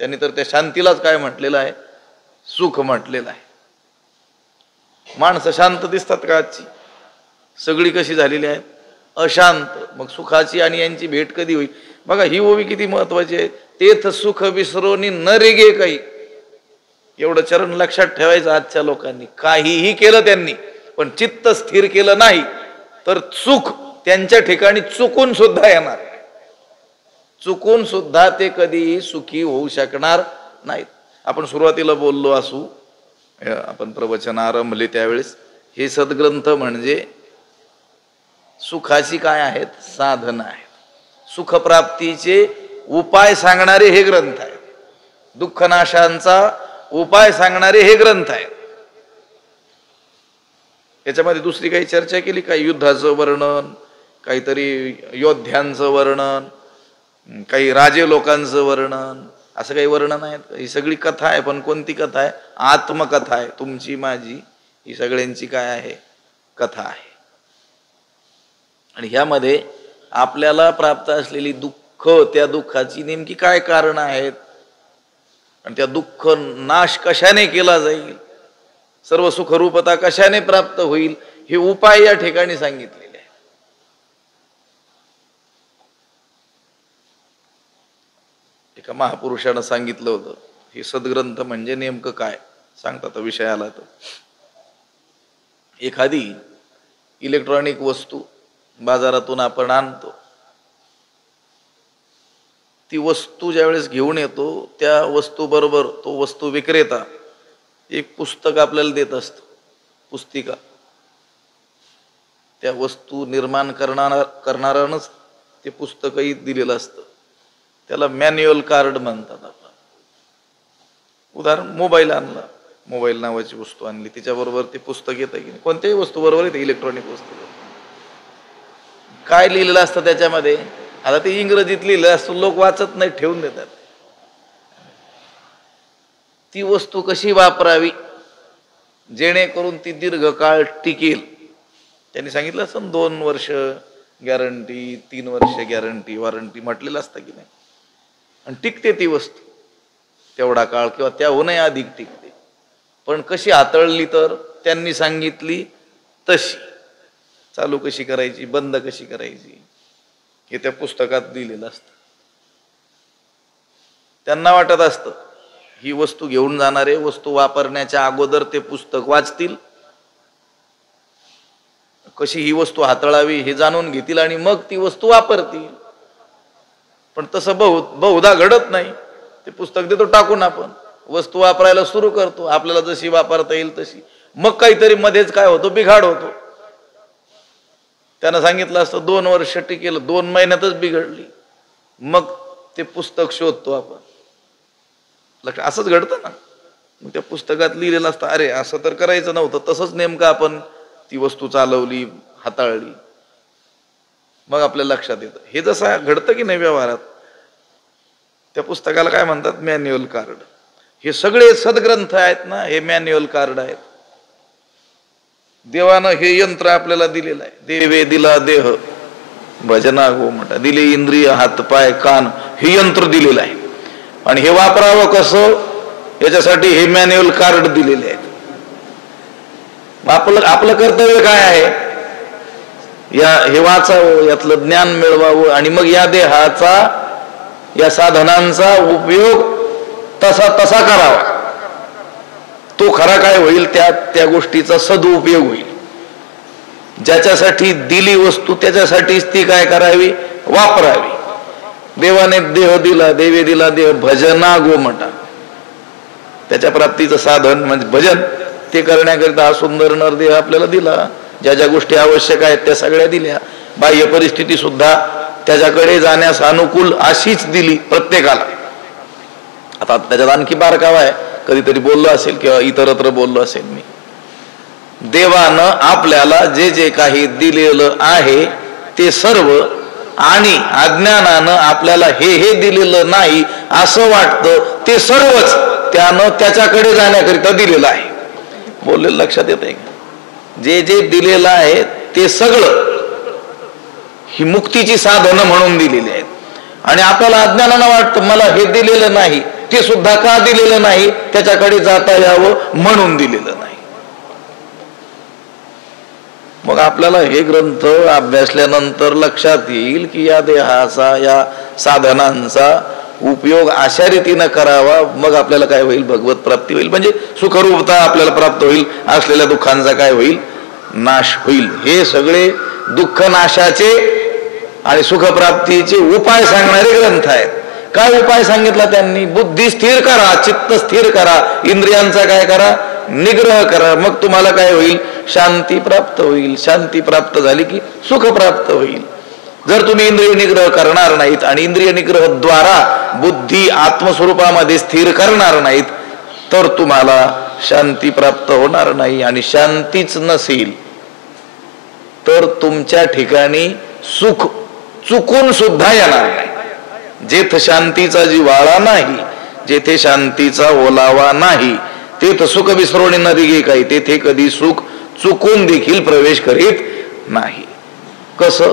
त्यांनी तर त्या शांतीलाच काय म्हटलेलं आहे, सुख म्हटलेलं आहे. माणसं शांत दिसतात का आजची? सगळी कशी झालेली आहेत, अशांत. मग सुखाची आणि यांची भेट कधी होईल? बघा ही ओवी किती महत्वाची आहे. तेथ सुख विसरोनी न रेगे काही. एवढं चरण लक्षात ठेवायचं. आजच्या लोकांनी काहीही केलं त्यांनी, पण चित्त स्थिर केलं नाही तर सुख त्यांच्या ठिकाणी चुकून सुद्धा येणार. चुकून सुद्धा ते कधीही सुखी होऊ शकणार नाहीत. आपण सुरुवातीला बोललो असू, आपण प्रवचन आरंभले त्यावेळेस, हे सद्ग्रंथ म्हणजे सुखाची काय आहेत, साधना आहेत. सुखप्राप्तीचे उपाय सांगणारे हे ग्रंथ आहेत. दुःखनाशांचा उपाय सांगणारे हे ग्रंथ आहेत. याच्यामध्ये दुसरी काही चर्चा केली, काही युद्धाचं वर्णन, काहीतरी योद्ध्यांचं वर्णन, काही राजे लोकांचं वर्णन, असं काही वर्णन आहेत? ही सगळी कथा आहे. पण कोणती कथा आहे? आत्मकथा आहे. तुमची माझी ही सगळ्यांची काय आहे, कथा आहे. आणि ह्यामध्ये आपल्याला प्राप्त असलेली दुःख, त्या दुःखाची नेमकी काय कारण आहेत, आणि त्या दुःख नाश कशाने केला जाईल, सर्व सुखरूपता कशाने प्राप्त होईल, हे उपाय या ठिकाणी सांगितलेले आहे. एका महापुरुषानं सांगितलं होतं, हे सद्ग्रंथ म्हणजे नेमकं काय सांगतात विषय आला तर, एखादी इलेक्ट्रॉनिक वस्तू बाजारातून आपण आणतो, ती वस्तू ज्यावेळेस घेऊन येतो त्या वस्तू बरोबर तो वस्तू विक्रेता एक पुस्तक आपल्याला देत असतो, पुस्तिका. त्या वस्तू निर्माण करणारानंच ते पुस्तकही दिलेलं असतं, त्याला मॅन्युअल कार्ड म्हणतात. आपण उदाहरण मोबाईल आणला, मोबाईल नावाची वस्तू आणली, त्याच्याबरोबर ते पुस्तक येतं की नाही, कोणत्याही वस्तू बरोबर येते, इलेक्ट्रॉनिक वस्तू. काय लिहिलेलं असतं त्याच्यामध्ये, आता ते इंग्रजीत लिहिलं असतं, लोक वाचत नाही, ठेवून देतात. ती वस्तू कशी वापरावी जेणेकरून ती दीर्घकाळ टिकेल, त्यांनी सांगितलं असं 2 वर्ष गॅरंटी, 3 वर्ष गॅरंटी, वॉरंटी म्हटलेलं असतं की नाही, आणि टिकते ती वस्तू तेवढा काळ किंवा त्याहूनही अधिक टिकते. पण कशी हाताळली तर त्यांनी सांगितली तशी, चालू कशी करायची, बंद कशी करायची, हे त्या पुस्तकात दिलेलं असतं. त्यांना वाटत असतं ही वस्तू घेऊन जाणारे वस्तू वापरण्याच्या अगोदर ते पुस्तक वाचतील, कशी ही वस्तू हाताळावी हे जाणून घेतील आणि मग ती वस्तू वापरतील. पण तसं बहुधा घडत नाही. ते पुस्तक देतो टाकून, आपण वस्तू वापरायला सुरू करतो, आपल्याला जशी वापरता येईल तशी, मग काहीतरी मध्येच काय होतो, बिघाड होतो. त्यानं सांगितलं असतं 2 वर्ष टिकेल, 2 महिन्यातच बिघडली, मग ते पुस्तक शोधतो आपण. असंच घडतं ना. मग त्या पुस्तकात लिहिलेलं असतं, अरे असं तर करायचं नव्हतं, तसंच नेमकं आपण ती वस्तू चालवली, हाताळली, मग आपल्या लक्षात येतं. हे जसं घडतं की नाही व्यवहारात, त्या पुस्तकाला काय म्हणतात, मॅन्युअल कार्ड. हे सगळे सद्ग्रंथ आहेत ना, हे मॅन्युअल कार्ड आहेत. देवानं हे यंत्र आपल्याला दिलेलं आहे. देवे दिला देह भजना गोमटा, दिले इंद्रिय हात पाय कान, हे यंत्र दिलेलं आहे. आणि हे वापरावं कसं याच्यासाठी हे मॅन्युअल कार्ड दिलेले आहेत. आपलं कर्तव्य काय आहे, हे वाचावं, यातलं ज्ञान मिळवावं, आणि मग या देहाचा, या साधनांचा उपयोग तसा करावा. तो खरा काय होईल, त्या गोष्टीचा सदुपयोग होईल. ज्याच्यासाठी दिली वस्तू त्याच्यासाठीच ती काय करावी, वापरावी. देवाने देह दिला, देवे दिला देह भजना गोमटा, त्याच्या प्राप्तीचं साधन म्हणजे भजन, ते करण्याकरिता हा सुंदर नरदेह आपल्याला दिला. ज्या ज्या गोष्टी आवश्यक आहेत त्या सगळ्या दिल्या. बाह्य परिस्थिती सुद्धा त्याच्याकडे जाण्यास अनुकूल अशीच दिली प्रत्येकाला. आता त्याच्यात आणखी बारकावा आहे, कधीतरी बोललो असेल किंवा इतरत्र बोललो असेल मी. देवानं आपल्याला जे जे काही दिलेलं आहे ते सर्व, आणि अज्ञानानं आपल्याला हे दिलेलं नाही असं वाटतं, ते सर्वच त्यानं त्याच्याकडे जाण्याकरिता दिलेलं आहे. बोललेलं लक्षात येत आहे. जे जे दिलेलं आहे ते सगळं ही मुक्तीची साधनं म्हणून दिलेली आहेत. आणि आपल्याला अज्ञानानं वाटतं मला हे दिलेलं नाही, ते सुद्धा का दिलेलं नाही, त्याच्याकडे जाता यावं म्हणून दिलेलं नाही. मग आपल्याला हे ग्रंथ अभ्यासल्यानंतर लक्षात येईल की या देहाचा, या साधनांचा उपयोग अशा रीतीनं करावा, मग आपल्याला काय होईल, भगवत प्राप्ती होईल. म्हणजे सुखरूपता आपल्याला प्राप्त होईल, असलेल्या दुःखांचा काय होईल, नाश होईल. हे सगळे दुःख नाशाचे आणि सुखप्राप्तीचे उपाय सांगणारे ग्रंथ आहेत. काय उपाय सांगितला त्यांनी, बुद्धी स्थिर करा, चित्त स्थिर करा, इंद्रियांचा काय करा, निग्रह करा, मग तुम्हाला काय होईल, शांती प्राप्त होईल. शांती प्राप्त झाली की सुख प्राप्त होईल. जर तुम्ही इंद्रिय निग्रह करणार नाहीत आणि इंद्रिय निग्रहद्वारा बुद्धी आत्मस्वरूपामध्ये स्थिर करणार नाहीत, तर तुम्हाला शांती प्राप्त होणार नाही. आणि शांतीच नसेल तर तुमच्या ठिकाणी सुख चुकून सुद्धा येणार नाही. जेथ शांतीचा जिव्हाळा नाही, जेथे शांतीचा ओलावा नाही, तेथ सुख विसरोणी नदी गे काही, तेथे कधी सुख चुकून देखील प्रवेश करीत नाही. कसं,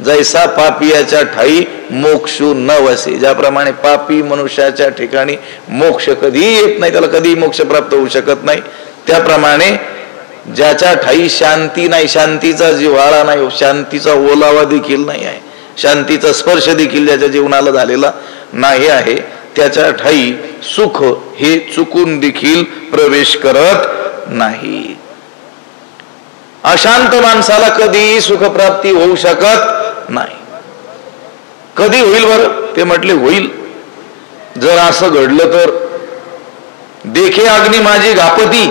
जैसा पापियाच्या ठाई मोक्षू न वसे, ज्याप्रमाणे पापी मनुष्याच्या ठिकाणी मोक्ष कधीही येत नाही, त्याला कधीही मोक्ष प्राप्त होऊ शकत नाही, त्याप्रमाणे ज्याच्या ठाई शांती नाही, शांतीचा जिव्हाळा नाही, शांतीचा ओलावा देखील नाही आहे, शांतीचा स्पर्श देखील ज्याच्या जीवनाला झालेला नाही आहे, त्याच्या ठाई सुख हे चुकून देखील प्रवेश करत नाही. अशांत माणसाला कधीही सुखप्राप्ती होऊ शकत नाही. कधी होईल बरं? ते म्हटले होईल. जर असं घडलं तर देखे अग्नी माझी घापती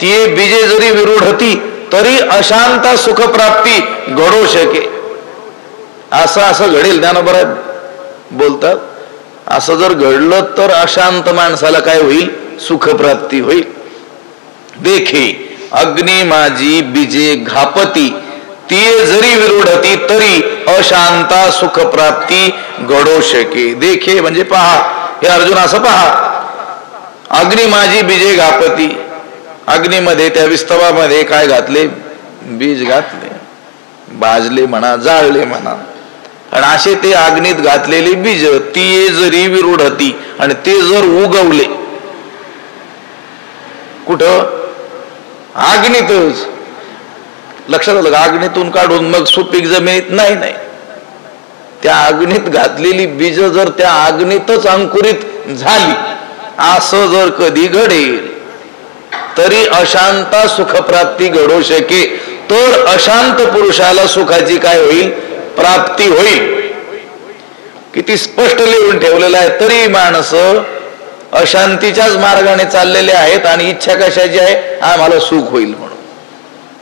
ती बीजे जरी विरूढती तरी अशांत सुखप्राप्ती घडू शके. असं घडेल. ज्ञानोबा बोलतात असं जर घडलं तर अशांत माणसाला काय होईल? सुखप्राप्ती होईल. देखे अग्नी माझी बीजे घापती ती जरी विरूढती तरी अशांता सुखप्राप्ती घडू शके. देखे म्हणजे पहा. हे अर्जुन असं पहा. अग्नी माझी बीजे घापती. अग्नीमध्ये त्या विस्तवामध्ये काय घातले? बीज घातले. भाजले म्हणा, जाळले म्हणा. आणि असे ते अग्नीत घातलेली बीज ती जरी विरूढती आणि ते जर उगवले कुठं? अग्नीतच. लक्षात आलं का? अग्नीतून काढून मग सुपीक जमिनीत नाही. त्या अग्नीत घातलेली बीज जर त्या अग्नीतच अंकुरित झाली असं जर कधी घडेल तरी अशांत सुखप्राप्ती घडू शके. तर अशांत पुरुषाला सुखाची काय होईल? प्राप्ती होईल. किती स्पष्ट लिहून ठेवलेलं आहे. तरी माणसं अशांतीच्याच मार्गाने चाललेले आहेत आणि इच्छा कशाची आहे? आम्हाला सुख होईल म्हणून.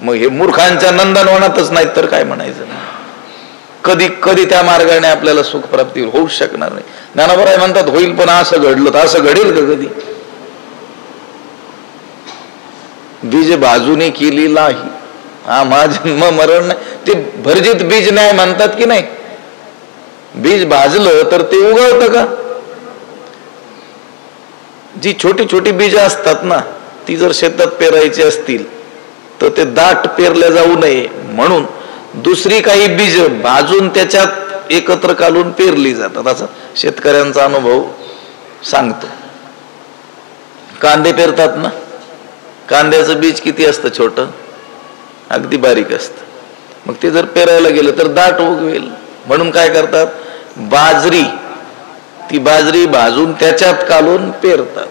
मग हे मूर्खांच्या नंदनवनातच नाहीत तर काय म्हणायचं? कधी कधी त्या मार्गाने आपल्याला सुख प्राप्ती होऊ शकणार नाही. ज्ञानोबा म्हणतात होईल, पण असं घडलं तर असं घडेल का कधी? बीज बाजूने केली नाही आम्हा जन्म मरण नाही. ते भरजित बीज नाही म्हणतात की नाही? बीज भाजलं तर ते उगवतं का? जी छोटी छोटी बीज असतात ना ती जर शेतात पेरायची असतील तर ते दाट पेरले जाऊ नये म्हणून दुसरी काही बीज भाजून त्याच्यात एकत्र घालून पेरली जातात. असा शेतकऱ्यांचा अनुभव सांगतो. कांदे पेरतात ना, कांद्याचं बीज किती असतं? छोटं, अगदी बारीक असतं. मग ते जर पेरायला गेलं तर दाट उगवेल म्हणून काय करतात? बाजरी, ती बाजरी भाजून त्याच्यात काढून पेरतात.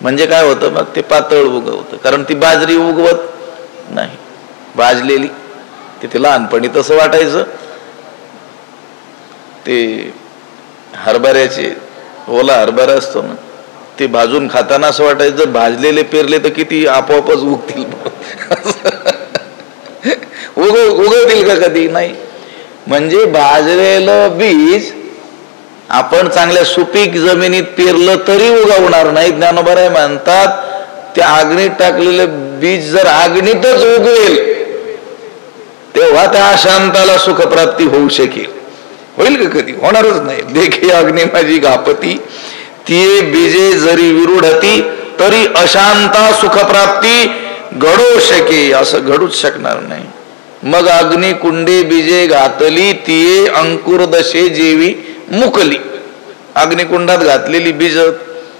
म्हणजे काय होतं? मग ते पातळ उगवतं. कारण ती बाजरी उगवत नाही भाजलेली. तिथे लहानपणी तसं वाटायचं. ते हरभऱ्याचे ओला हरभरा असतो ना, ते भाजून खाताना असं वाटायचं भाजलेले पेरले तर किती आपोआपच उगतील. उगवतील का कधी? नाही. म्हणजे भाजलेलं बीज आपण चांगल्या सुपीक जमिनीत पेरलं तरी उगवणार नाही. ज्ञानोबा म्हणतात त्या अग्नीत टाकलेलं बीज जर अग्नीतच उगवेल तेव्हा त्या अशांताला सुखप्राप्ती होऊ शकेल. होईल का कधी? होणारच नाही. देखे अग्नी माझी घापती ती बीजे जरी विरूढती तरी अशांता सुखप्राप्ती घडू शके. असं घडूच शकणार नाही. मग अग्नी कुंडे बीजे घातली ती अंकुर दशे जेवी मुकली. अग्निकुंडात घातलेली बीज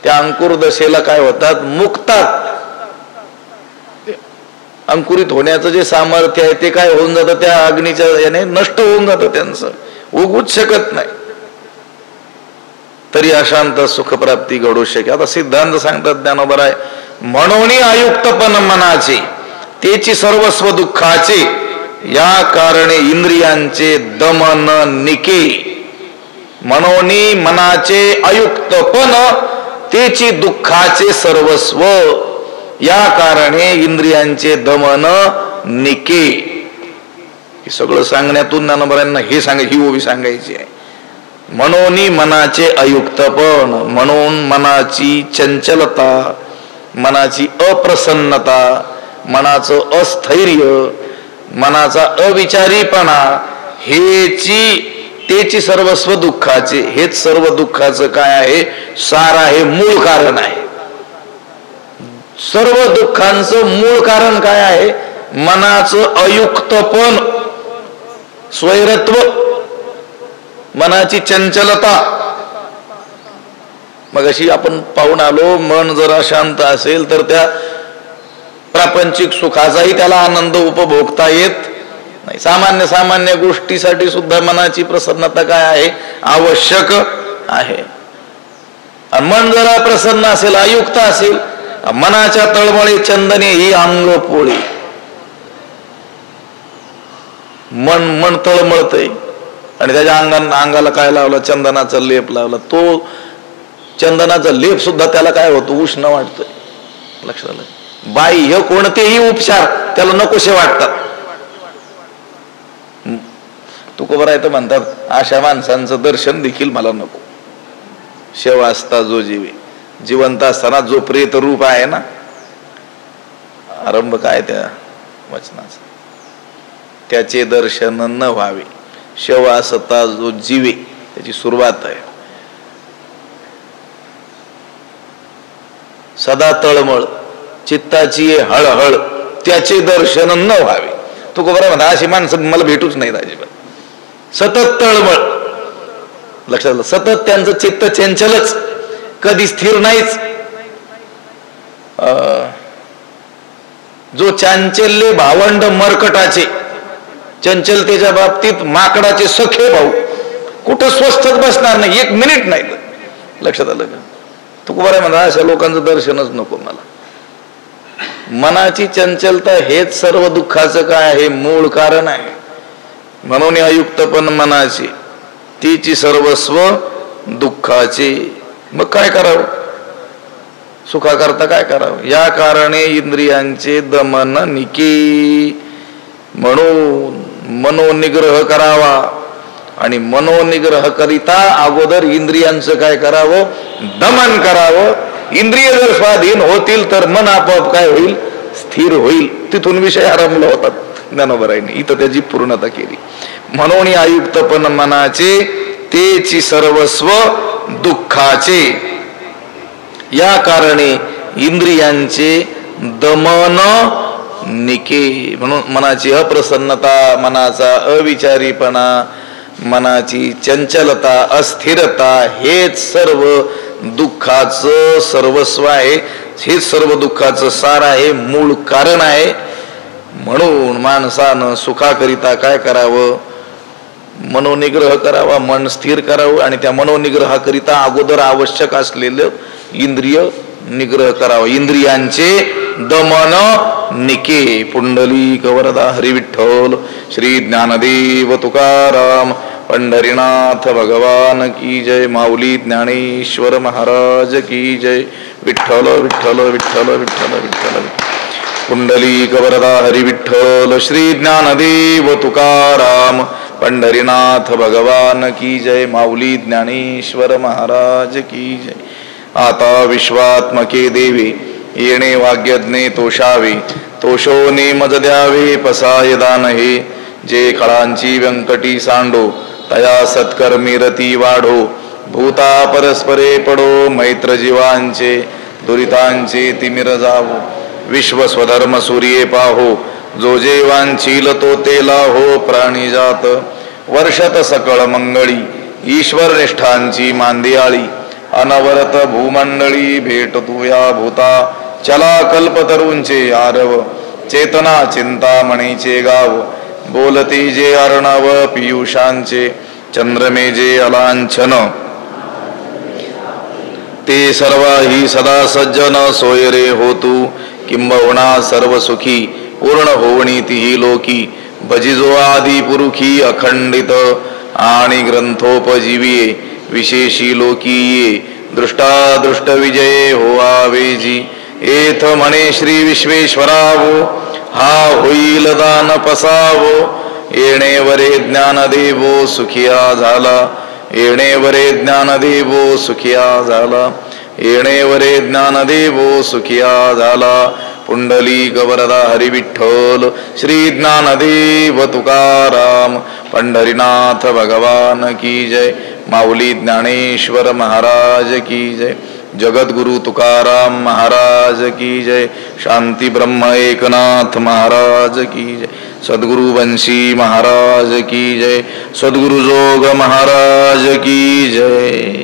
त्या अंकुर दशेला काय होतात? मुकतात. अंकुरित होण्याचं जे सामर्थ्य आहे ते काय होऊन जातं? त्या अग्नीच्या याने नष्ट होऊन जातं. त्यांचं उगूच शकत नाही. तरी अशांत सुखप्राप्ती घडू शके. आता सिद्धांत सांगतात ज्ञानोबा, म्हणून अयुक्तपण मनाचे तेची सर्वस्व दुःखाचे या कारणे इंद्रियांचे दमन निके. म्हणून मनाचे अयुक्तपण तेची दुःखाचे सर्वस्व या कारणे इंद्रियांचे दमन निके. हे सगळं सांगण्यातून ज्ञानोबांना हे ही ओवी सांगायची आहे. म्हणून मनाचे अयुक्तपण, म्हणून मनाची चंचलता, मनाची अप्रसन्नता, मनाचं अस्थैर्य, मनाचा अविचारीपणा तेची सर्वस्व दुःखाचे. हेच सर्व दुःखाचं काय आहे? सार आहे, मूळ कारण आहे. सर्व दुःखांचं मूळ कारण काय आहे? मनाचं अयुक्तपण, स्वैरत्व, मनाची चंचलता. मग अशी आपण पाहून आलो, मन जर अशांत असेल तर त्या प्रापंचिक सुखाचाही त्याला आनंद उपभोगता येत नाही. सामान्य गोष्टीसाठी सुद्धा मनाची प्रसन्नता काय आहे? आवश्यक आहे. आणि मन जरा प्रसन्न असेल, आयुक्त असेल, मनाच्या तळमळी चंदने ही अंग पोळी. मन तळमळतय आणि त्याच्या अंगाला काय लावलं, चंदनाचा लेप लावला. तो चंदनाचा लेप सुद्धा त्याला काय होतो, उष्ण वाटतोय. लक्षात आलं. बाह्य कोणतेही उपचार त्याला नकोशे वाटतात. तुकोबराय तर म्हणतात, अशा माणसांचं दर्शन देखील मला नको. शेवा असता जो जीवे, जिवंत असताना जो प्रेत रूप आहे ना, आरंभ काय त्या वचनाचा, त्याचे दर्शन न व्हावे. शेवा असता जो जीवे, त्याची सुरुवात आहे. सदा तळमळ चित्ताची हळहळ, त्याचे दर्शन न व्हावे. तुकोबराय म्हणता, अशी माणसं मला भेटूच नाहीत अजिबात. सतत तळमळ. लक्षात आलं. सतत त्यांचं चित्त चंचलच, कधी स्थिर नाहीच. जो चांचल्य भावंड मरकटाचे, चंचलतेच्या बाबतीत माकडाचे सखे भाऊ, कुठं स्वस्थच बसणार नाही, एक मिनिट नाही. लक्षात आलं का? तुकोबराय म्हणा, अशा लोकांचं दर्शनच नको मला. मनाची चंचलता हेच सर्व दुःखाचं काय आहे, मूळ कारण आहे. म्हणून अयुक्त पण मनाची, तिची सर्वस्व दुःखाचे. मग काय करावं, सुखाकरता काय करावं? या कारणे इंद्रियांचे दमन निके. म्हणून मनोनिग्रह करावा. आणि मनोनिग्रह करिता अगोदर इंद्रियांचं काय करावं, दमन करावं. इंद्रिय जर स्वाधीन होतील तर मन आपोआप काय होईल, स्थिर होईल. तिथून विषय आरंभला होतात ज्ञानोबरायांनी, इथं त्याची पूर्णता केली. म्हणून आयुक्त पण मनाचे, तेची सर्वस्व दुःखाचे. या कारणे इंद्रियांचे दमन निके. म्हणून मनाची अप्रसन्नता, मनाचा अविचारीपणा, मनाची चंचलता, अस्थिरता हेच सर्व दुःखाचं सर्वस्व आहे. हेच सर्व दुःखाचं सार आहे, मूळ कारण आहे. म्हणून माणसानं सुखाकरिता काय करावं, मनोनिग्रह करावा, मन स्थिर करावं. आणि त्या मनोनिग्रहाकरिता अगोदर आवश्यक असलेलं इंद्रिय निग्रह करावा. इंद्रियांचे दमन निके. पुंडलिक वरदा हरी विठ्ठल. श्री ज्ञानदेव तुकाराम पंढरीनाथ भगवान की जय. माऊली ज्ञानेश्वर महाराज की जय. विठ्ठल विठ्ठल विठ्ठल विठ्ठल विठ्ठल. पुंडलिक वरदा हरी विठ्ठल. श्री ज्ञानदेव तुकाराम पंढरीनाथ भगवान की जय. माऊली ज्ञानेश्वर महाराज की जय. आता विश्वात्मके देवे, येणे वाग्यज्ञे तोषावे. तोषोने मज द्यावे, पसाय दान हे. जे खळांची व्यंकटी सांडो, तया सत्कर्मी रती वाढो. भूता परस्परे पडो, मैत्र जीवांचे दुरितांचे तिमिर जावो. विश्व स्वधर्म सूर्ये पाहो, जो जे वांछील तो तेला हो. प्राणी जात वर्षत सकळ मंगळी, ईश्वर निष्ठांची मांदियाळी. अनवरत भूमंडळी, भेट तू या भूता. चला कल्पतरूंचे आरव, चेतना चिंतामणीचे गाव. बोलती जे अर्णव पियुषांचे, चंद्रमे जे अलांछन. ते सर्व ही सदा सज्जन, सोय रे होतू. किंबहुना सर्व सुखी, पूर्ण होवणी तिही लोकी. भजिजो आदि पुरुखी अखंडित, आणि ग्रंथोपजीविये विशेषी लोकीये. दृष्टादृष्ट विजये होवावेजी. एथ म्हणे श्री विश्वेश्वरावो, हा होईल दान पसावो. येणे वरे ज्ञान देवो सुखिया झाला. येणे वरे ज्ञान देवो सुखिया झाला. येणे वरे ज्ञान देवो सुखिया झाला. पुंडलिक वरदा हरी विठ्ठल. श्री ज्ञानदेव तुकाराम पंढरीनाथ भगवान की जय. माऊली ज्ञानेश्वर महाराज की जय. जगद्गुरु तुकाराम महाराज की जय. शांती ब्रह्म एकनाथ महाराज की जय. सद्गुरु वंशी महाराज की जय. सद्गुरु जोग महाराज की जय.